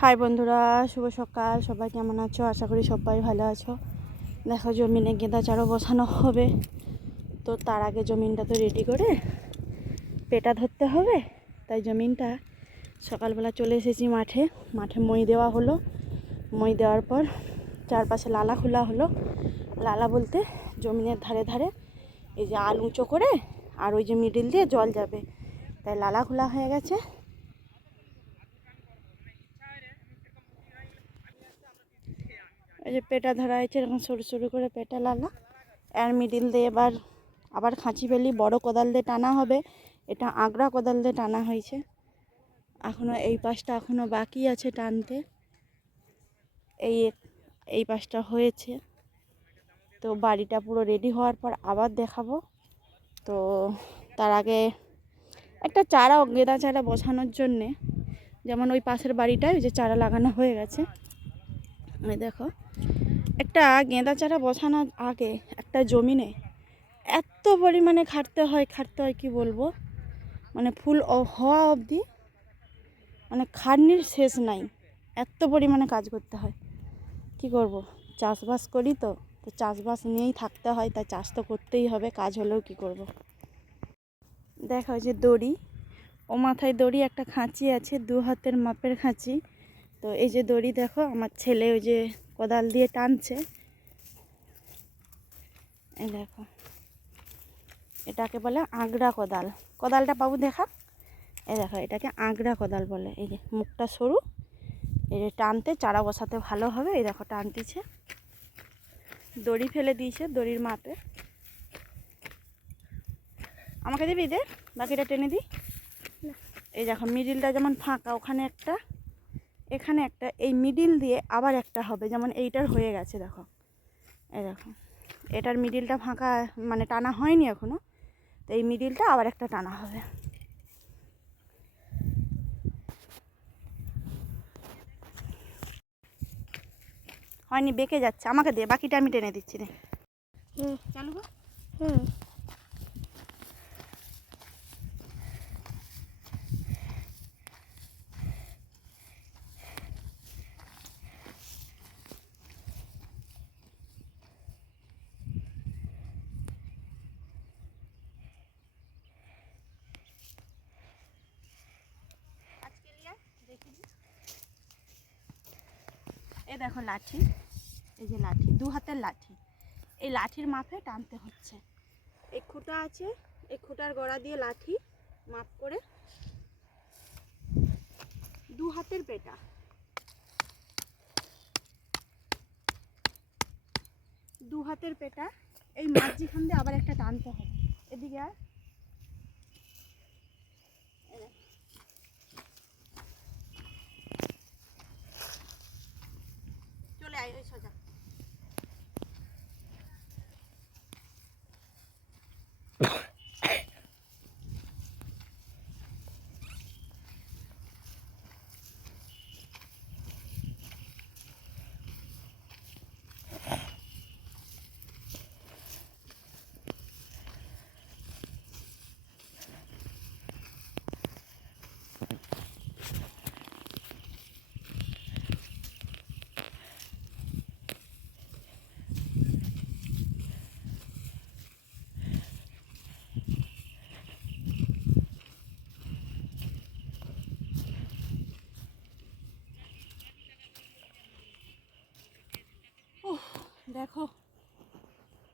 High বন্ধুরা, শুভ সকাল। সবাই কেমন আছো? আশা করি সবাই ভালো আছো। দেখো, জমিনে গেঁদা চারও বসানো হবে। তো তার আগে জমিনটা তো রেডি করে পেটা ধরতে হবে। তাই জমিনটা সকালবেলা চলে এসেছি মাঠে। মাঠে মই দেওয়া হলো। মই দেওয়ার পর চারপাশে লালা খোলা হলো। লালা বলতে জমিনের ধারে ধারে এই যে আল উঁচো করে আর ওই যে মিডিল দিয়ে জল যাবে। তাই লালা খোলা হয়ে গেছে। এই যে পেটা ধরা হয়েছে, এরকম সরু সরু করে পেটা লালা। এর মিডিল দিয়ে এবার আবার খাঁচি ফেলি, বড় কোদাল দিয়ে টানা হবে। এটা আগ্রা কোদাল দিয়ে টানা হয়েছে। এখনও এই পাশটা এখনও বাকি আছে টানতে। এই এই পাশটা হয়েছে। তো বাড়িটা পুরো রেডি হওয়ার পর আবার দেখাবো। তো তার আগে একটা চারা গেঁদা চারা বসানোর জন্যে, যেমন ওই পাশের বাড়িটায় ওই যে চারা লাগানো হয়ে গেছে। দেখো, একটা গেঁদা চারা বসানোর আগে একটা জমিনে এত পরিমাণে খাটতে হয় খাটতে হয় কি বলব? মানে ফুল হওয়া অবধি মানে খাটনির শেষ নাই, এত পরিমাণে কাজ করতে হয়। কি করব? চাষবাস করি তো তো চাষবাস নিয়েই থাকতে হয় তাই চাষ তো করতেই হবে, কাজ হলেও কি করব। দেখা যে দড়ি, ও মাথায় দড়ি, একটা খাঁচি আছে, দু হাতের মাপের খাঁচি। তো এই যে দড়ি দেখো আমার ছেলে ওই যে কোদাল দিয়ে টানছে। এই দেখো এটাকে বলে আগ্রা কোদাল। কোদালটা বাবু দেখা? এই দেখো এটাকে আগ্রা কোদাল বলে। এই যে মুখটা সরু এই যে টানতে চারা বসাতে ভালো হবে। এই দেখো টানতেছে। দড়ি ফেলে দিয়েছে দড়ির মাপে। আমাকে দিবি দে? বাকিটা টেনে দিই এই দেখো মিডিলটা যেমন ফাঁকা ওখানে একটা এখানে একটা এই মিডিল দিয়ে আবার একটা হবে যেমন এইটার হয়ে গেছে দেখো। এই দেখো এটার মিডিলটা ফাঁকা মানে টানা হয়নি এখনও তো এই মিডিলটা আবার একটা টানা হবে। হয়নি বেঁকে যাচ্ছে আমাকে দে বাকিটা আমি টেনে দিচ্ছি রে হুম। চালু হুম। দেখো লাঠি, এই যে লাঠি, দু হাতের লাঠি। এই লাঠির মাপে টানতে হচ্ছে। এই খুঁটা আছে এই খুঁটার গড়া দিয়ে লাঠি মাপ করে দু হাতের পেটা। দু হাতের পেটা, এই মাঝিখান দিয়ে আবার একটা টানতে হবে। এদিকে আর এই দেখো। চলে আয় ওই সোজা উফ, দেখো,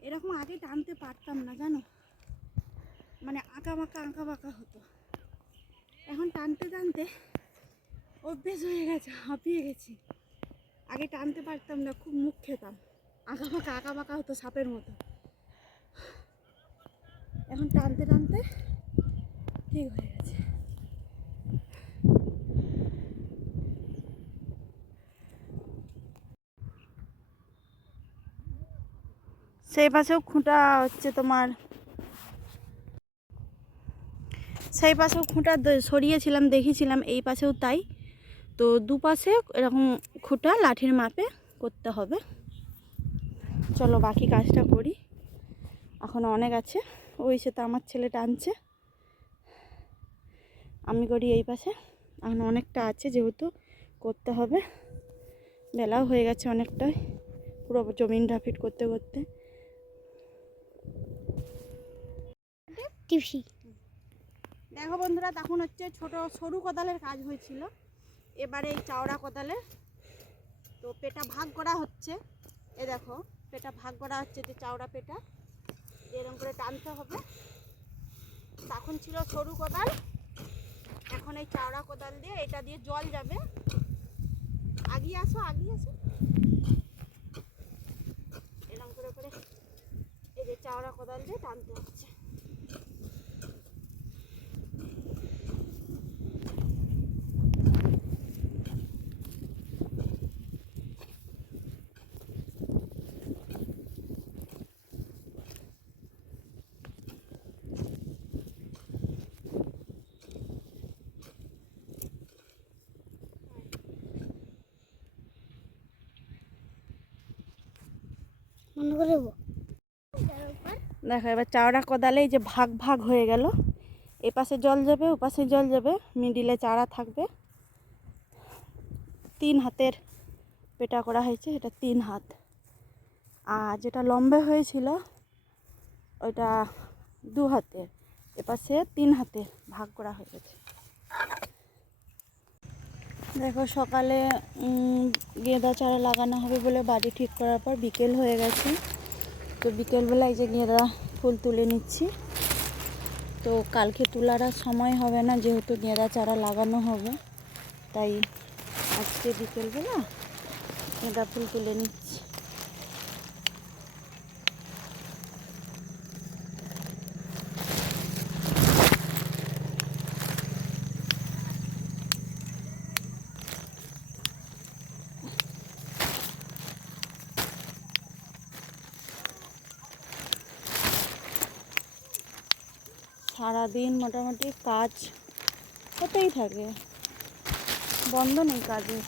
এরকম আগে টানতে পারতাম না, জানো? মানে আঁকা বাঁকা আঁকা বাঁকা হতো। এখন টানতে টানতে অভ্যেস হয়ে গেছে, হাঁপিয়ে গেছি। আগে টানতে পারতাম না, খুব মুখ খেতাম। আঁকা বাঁকা আঁকা বাঁকা হতো সাপের মতো। এখন টানতে টানতে ঠিক হয়ে গেছে। সেই পাশেও খুঁটা হচ্ছে তোমার। সেই পাশেও খুঁটা সরিয়েছিলাম, দেখেছিলাম, এই পাশেও তাই। তো দুপাশে এরকম খুঁটা, লাঠির মাপে করতে হবে। চলো বাকি কাজটা করি। এখন অনেক আছে, ওই সে তো আমার ছেলে টানছে। আমি করি এই পাশে। এখন অনেকটা আছে যেহেতু করতে হবে। বেলাও হয়ে গেছে অনেকটাই, পুরো জমিন ফিট করতে করতে। টিপসি দেখো বন্ধুরা, তখন হচ্ছে ছোট সরু কোদালের কাজ হয়েছিল। এবারে এই চাওড়া কোদালে। তো পেটা ভাগ করা হচ্ছে। এ দেখো, পেটা ভাগ করা হচ্ছে যে চাওড়া পেটা। এরকম করে টানতে হবে। তখন ছিল সরু কোদাল। এখন এই চাওড়া কোদাল দিয়ে এটা দিয়ে জল যাবে। আগিয়ে আসো আগিয়ে আসো। এরকম করে করে এই যে চাওড়া কোদাল দিয়ে টানতে হচ্ছে। দেখো, এবার চাওড়া কোদালে এই যে ভাগ ভাগ হয়ে গেল। এপাশে জল যাবে ওপাশে জল যাবে, মিডিলে চারা থাকবে। তিন হাতের পেটা করা হয়েছে, এটা তিন হাত। আর যেটা লম্বে হয়েছিল, ওইটা দু হাতের। এপাশে তিন হাতের ভাগ করা হয়ে গেছে। দেখো সকালে গেঁদা চারা লাগানো হবে বলে বাড়ি ঠিক করার পর বিকেল হয়ে গেছে। তো বিকেলবেলা এই যে গেঁদা ফুল তুলে নিচ্ছি। তো কালকে তোলার আর সময় হবে না, যেহেতু গেঁদা চারা লাগানো হবে। তাই আজকে বিকেলবেলা গেঁদা ফুল তুলে নিচ্ছি। সারাদিন মোটামুটি কাজ হতেই থাকে। বন্ধ নেই কাজের।